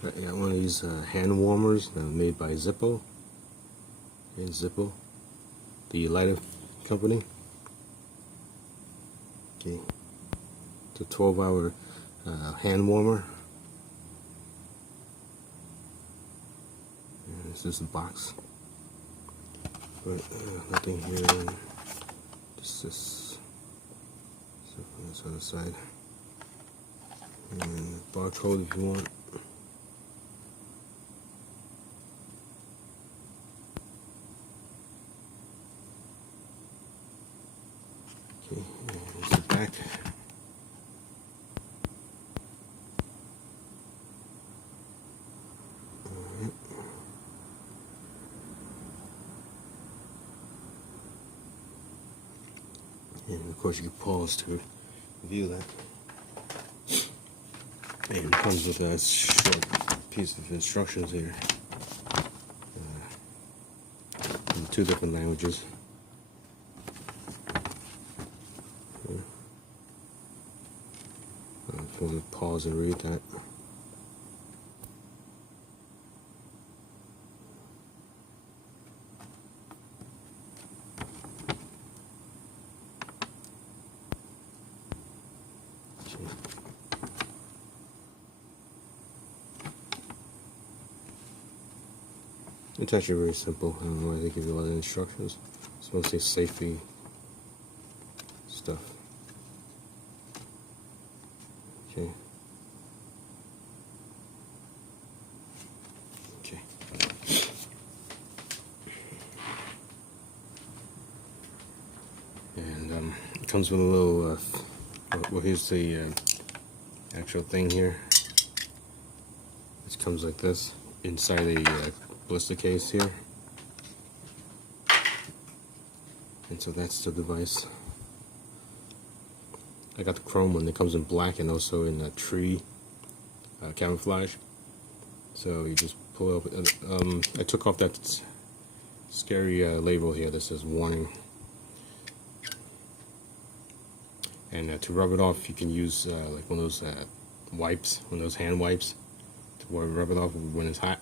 I got one of these hand warmers made by Zippo. And Zippo, the lighter company. Okay, it's a 12-hour hand warmer. And this is the box, but nothing here. Just this stuff on this other side, and barcode if you want. Okay, here's the back. Alright. And of course you can pause to view that. And it comes with a short piece of instructions here. In 2 different languages. If you want to pause and read that. It's actually very simple. I don't know why they give you a lot of instructions. It's mostly safety stuff. Okay. Okay. And it comes with a little. Well, here's the actual thing here. It comes like this inside a blister case here, and so that's the device. I got the chrome one that comes in black and also in a tree camouflage. So you just pull up. I took off that scary label here that says warning. And to rub it off, you can use like one of those wipes, one of those hand wipes, to rub it off when it's hot.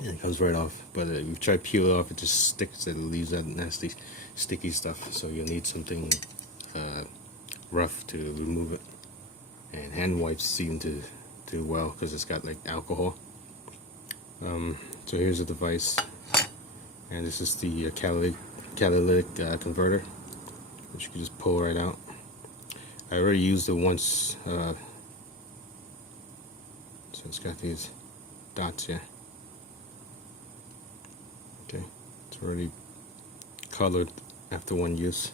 And it comes right off. But if you try to peel it off, it just sticks. It leaves that nasty, sticky stuff. So you'll need something rough to remove it. And hand wipes seem to do well because it's got like alcohol. So here's the device, and this is the catalytic converter, which you can just pull right out. I already used it once, so it's got these dots here. Okay, it's already colored after one use.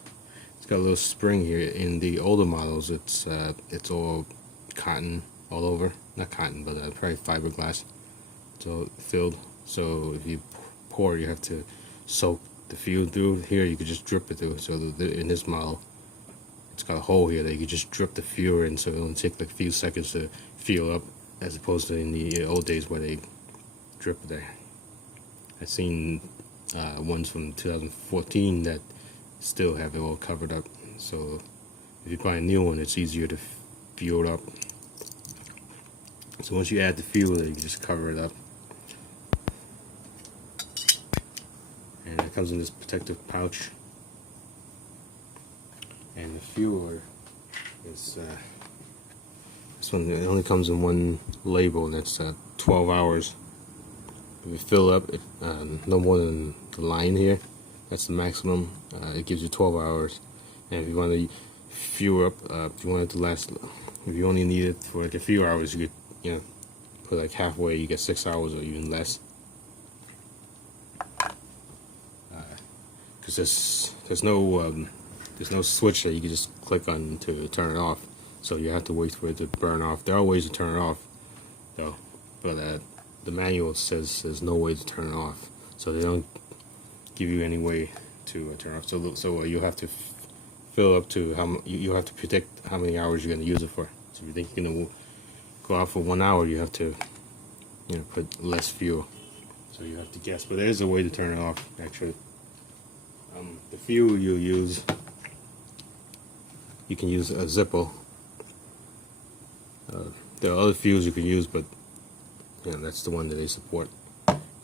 It's got a little spring here. In the older models, it's all cotton all over. Not cotton, but probably fiberglass. It's all filled. So if you pour, you have to soak the fuel through. Here, you could just drip it through. So in this model, it's got a hole here that you could just drip the fuel in. So it'll only take like a few seconds to fuel up, as opposed to in the old days where they drip there. I've seen ones from 2014 that still have it all covered up. So if you buy a new one, it's easier to fuel up. So once you add the fuel, you can just cover it up. And it comes in this protective pouch. And the fuel is this one. It only comes in one label, and that's 12 hours. If you fill up, no more than the line here, that's the maximum. It gives you 12 hours. And if you want to fuel up, if you want it to last, if you only need it for like a few hours, you could, put like halfway, you get 6 hours or even less. Because there's no switch that you can just click on to turn it off. So you have to wait for it to burn off. There are ways to turn it off, though, but the manual says there's no way to turn it off. So they don't give you any way to turn off. So you have to fill up to how you have to predict how many hours you're going to use it for. So if you think you're going to go out for 1 hour, you have to put less fuel. So you have to guess. But there is a way to turn it off, actually. The fuel you use, you can use a Zippo. There are other fuels you can use, but that's the one that they support.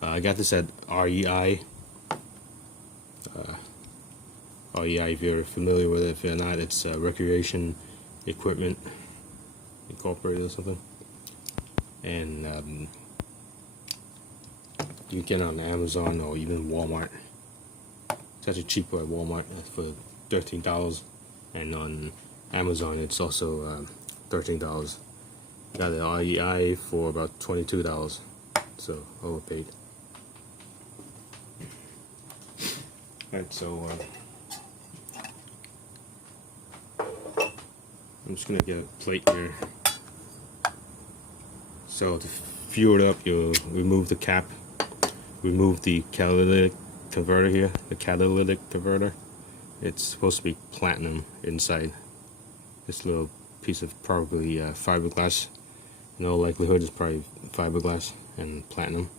I got this at REI. REI, if you're familiar with it. If you're not, it's Recreation Equipment Incorporated or something. And you can get it on Amazon or even Walmart. It's actually cheaper at Walmart for $13, and on Amazon it's also $13. Got the REI for about $22, so overpaid. Alright, so I'm just gonna get a plate here. So to fuel it up, you'll remove the cap, remove the catalytic converter here, the catalytic converter. It's supposed to be platinum inside. This little piece of probably fiberglass. In all likelihood, it's probably fiberglass and platinum.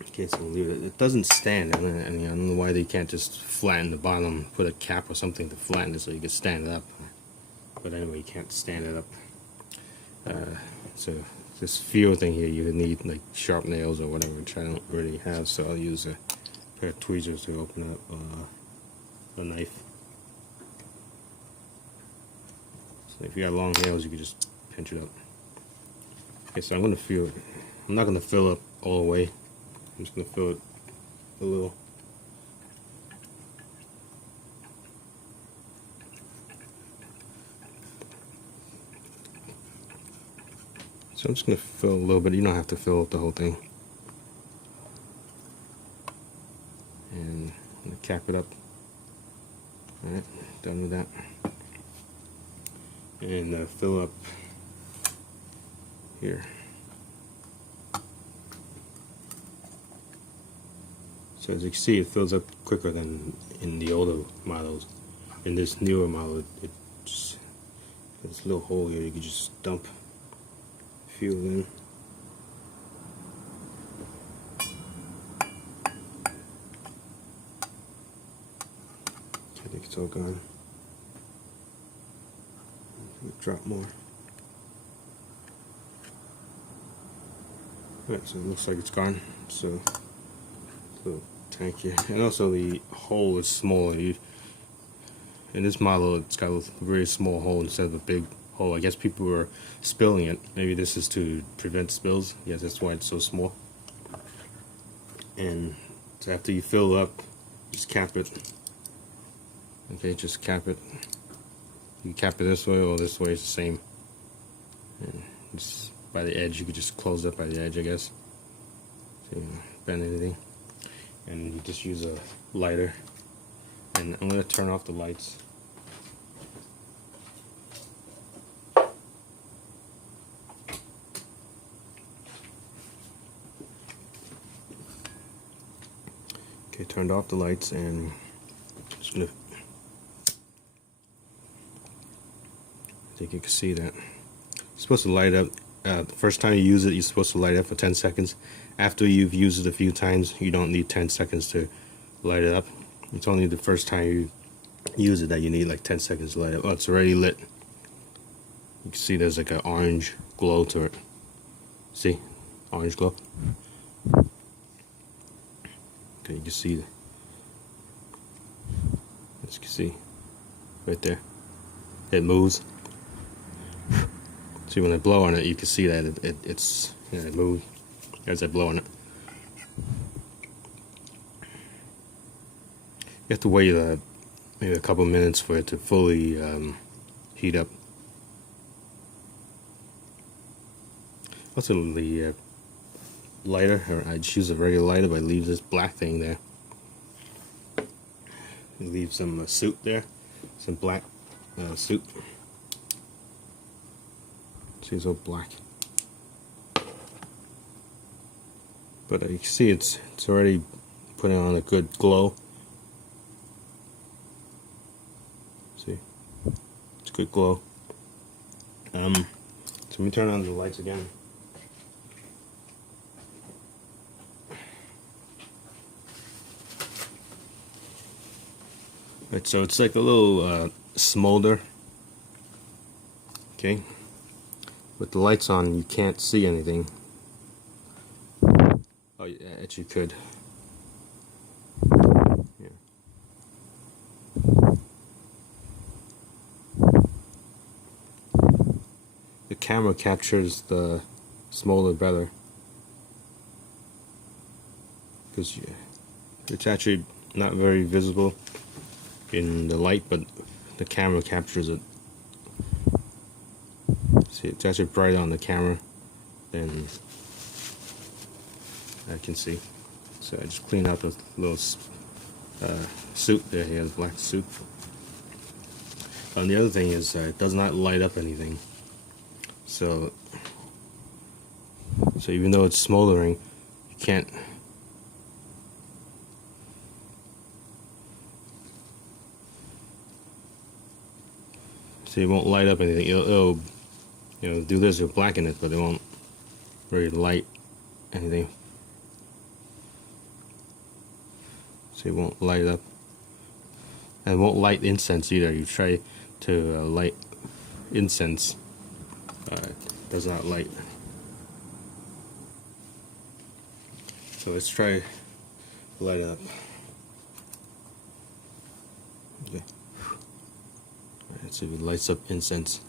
Okay, so we'll leave it. It doesn't stand. I don't know why they can't just flatten the bottom, put a cap or something to flatten it so you can stand it up. But anyway, you can't stand it up. So this fuel thing here, you need like sharp nails or whatever, which I don't really have. So I'll use a pair of tweezers to open up a knife. So if you got long nails, you can just pinch it up. Okay, so I'm gonna fill it. I'm not gonna fill it all the way. I'm just gonna fill it a little. So I'm just gonna fill a little bit. You don't have to fill the whole thing. And I'm gonna cap it up. Alright, done with that. And fill up here. So as you can see, it fills up quicker than in the older models. In this newer model, it just has this little hole here. You can just dump fuel in. I think it's all gone. Drop more. Alright, so it looks like it's gone. So little tank here, and also the hole is smaller. In this model, it's got a very small hole instead of a big hole. I guess people were spilling it. Maybe this is to prevent spills. Yes, that's why it's so small. And so after you fill up, just cap it. Okay, just cap it. You can cap it this way or this way, it's the same. And just by the edge, you could just close it by the edge, I guess. So you don't bend anything. And you just use a lighter. And I'm going to turn off the lights. Okay, turned off the lights, and I'm just going to, I think you can see that. You're supposed to light up. The first time you use it, you're supposed to light it up for 10 seconds. After you've used it a few times, you don't need 10 seconds to light it up. It's only the first time you use it that you need like 10 seconds to light it up. Oh, it's already lit. You can see there's like an orange glow to it. See? Orange glow. Okay, you can see. As you can see, right there. It moves. See, when I blow on it, you can see that it's it moves as I blow on it. You have to wait maybe a couple minutes for it to fully heat up. Also, the lighter, or I just use a regular lighter, but I leave this black thing there. I leave some soot there, some black soot. See, it's all black. But you can see it's already putting on a good glow. See, it's a good glow. So let me turn on the lights again. Right, so it's like a little smolder. Okay, with the lights on, you can't see anything. Oh, yeah, actually, you could. Yeah. The camera captures the smolder better because it's actually not very visible in the light, but the camera captures it. See, it's actually brighter on the camera than I can see. So I just cleaned out the little suit there. He has a black suit. The other thing is it does not light up anything. So even though it's smoldering, you can't. So it won't light up anything. It'll do this, it'll blacken it, but it won't really light anything. So it won't light up, and it won't light incense either. You try to light incense, it does not light. So let's try to light it up. Okay. Let's see if it lights up incense.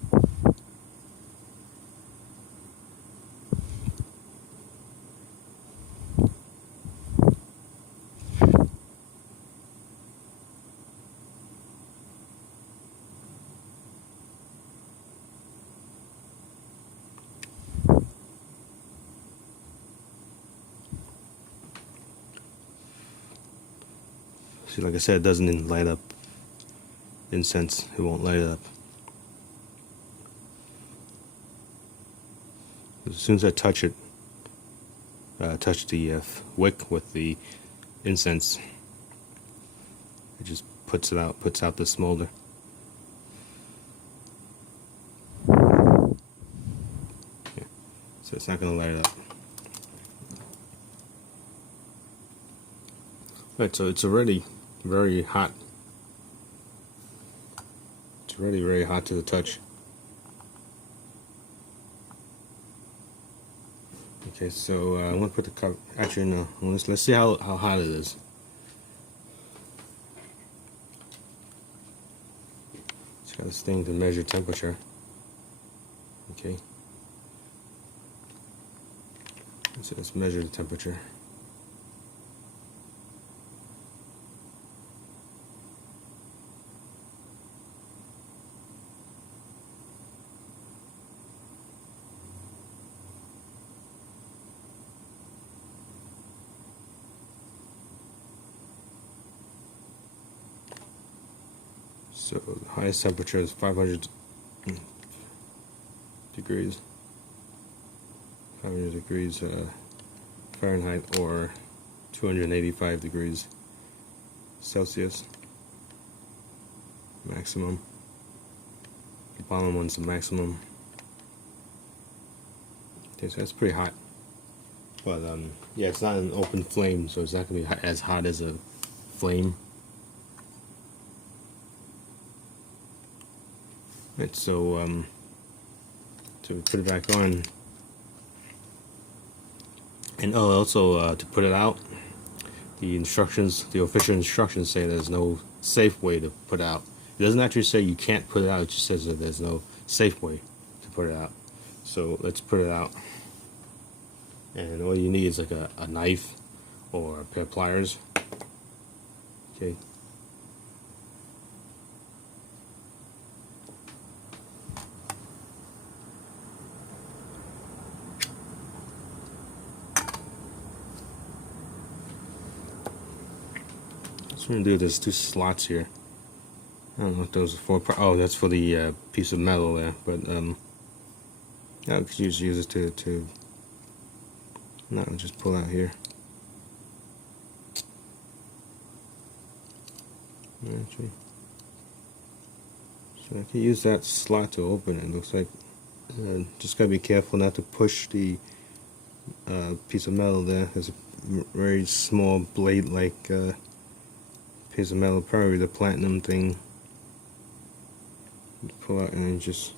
See, like I said, it doesn't light up incense. It won't light it up. As soon as I touch it, touch the wick with the incense, it just puts out the smolder. Yeah. So it's not going to light it up. Right, so it's already very hot. It's already very hot to the touch. Okay, so I'm gonna put the cover. Actually, no. Let's see how hot it is. It's got this thing to measure temperature. Okay. So let's measure the temperature. So the highest temperature is 500 degrees. 500 degrees Fahrenheit, or 285 degrees Celsius. Maximum. The bottom one's the maximum. Okay, so that's pretty hot. But yeah, it's not an open flame, so it's not going to be as hot as a flame. Right, so we put it back on, and also to put it out, the official instructions say there's no safe way to put it out. It doesn't actually say you can't put it out, it just says that there's no safe way to put it out. So let's put it out, and all you need is like a knife or a pair of pliers. Okay. So we're gonna do there's 2 slots here. I don't know what those are for. Oh, that's for the piece of metal there. But I could use it to. No, just pull out here. Actually, so I can use that slot to open it. Looks like just gotta be careful not to push the piece of metal there. There's a very small blade-like piece of metal, probably the platinum thing. Pull out and just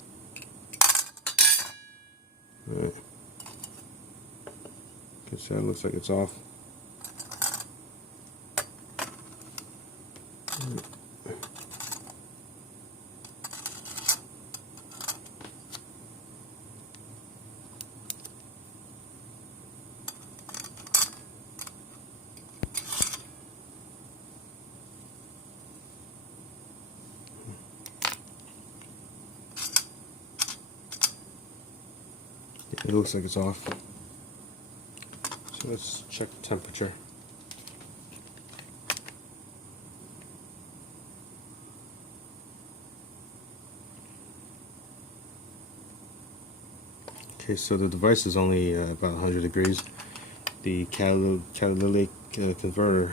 Alright. Okay, so that looks like it's off. It looks like it's off. So let's check the temperature. Okay, so the device is only about 100 degrees. The catalytic converter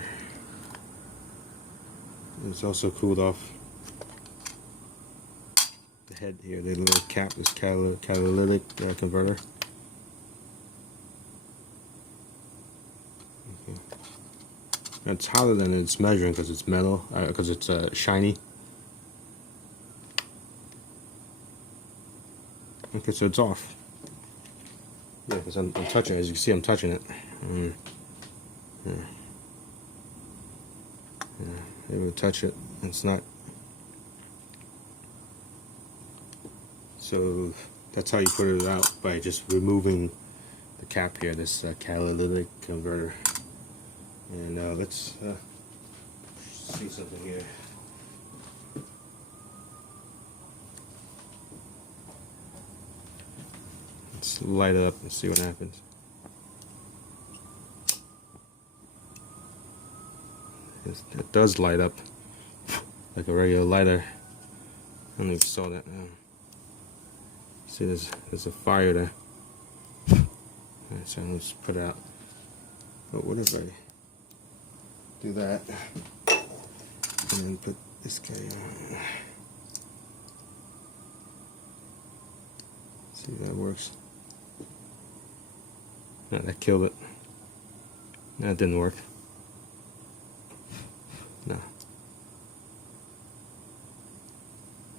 is also cooled off. The head here, the little cap is catalytic converter. Okay. It's hotter than it's measuring because it's metal, because it's shiny. Okay, so it's off. Yeah, because I'm touching it. As you can see, I'm touching it. Yeah. Able to touch it. It's not. So that's how you put it out, by just removing the cap here, this catalytic converter. And let's see something here. Let's light it up and see what happens. It does light up like a regular lighter. I don't know if you saw that. See, there's a fire there. Alright, so let's put it out. But what if I do that and then put this guy on? See if that works. No, that killed it. That didn't work. No.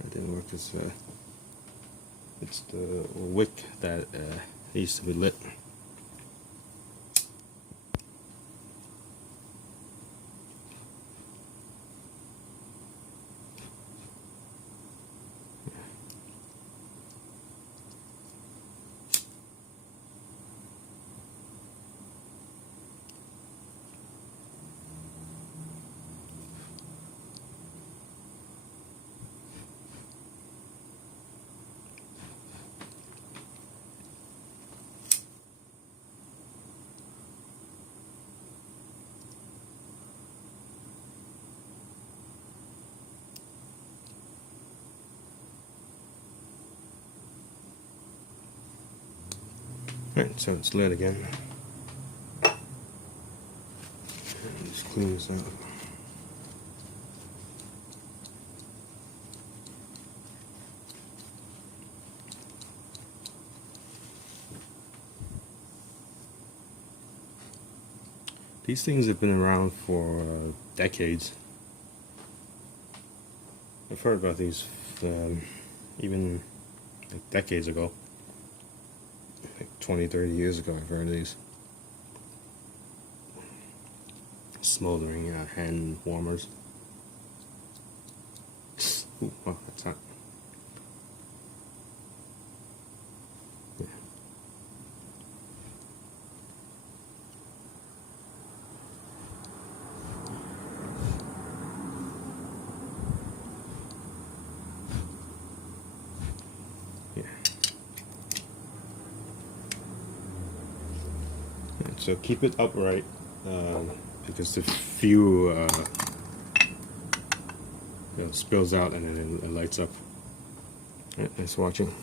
That didn't work. It's the wick that needs to be lit. Alright, so it's lit again. Just clean this out. These things have been around for decades. I've heard about these even like decades ago. Like 20, 30 years ago, I've heard of these. Smoldering hand warmers. Ooh, wow, that's hot. Yeah. So keep it upright because the fuel spills out and then it lights up. Alright, thanks for watching.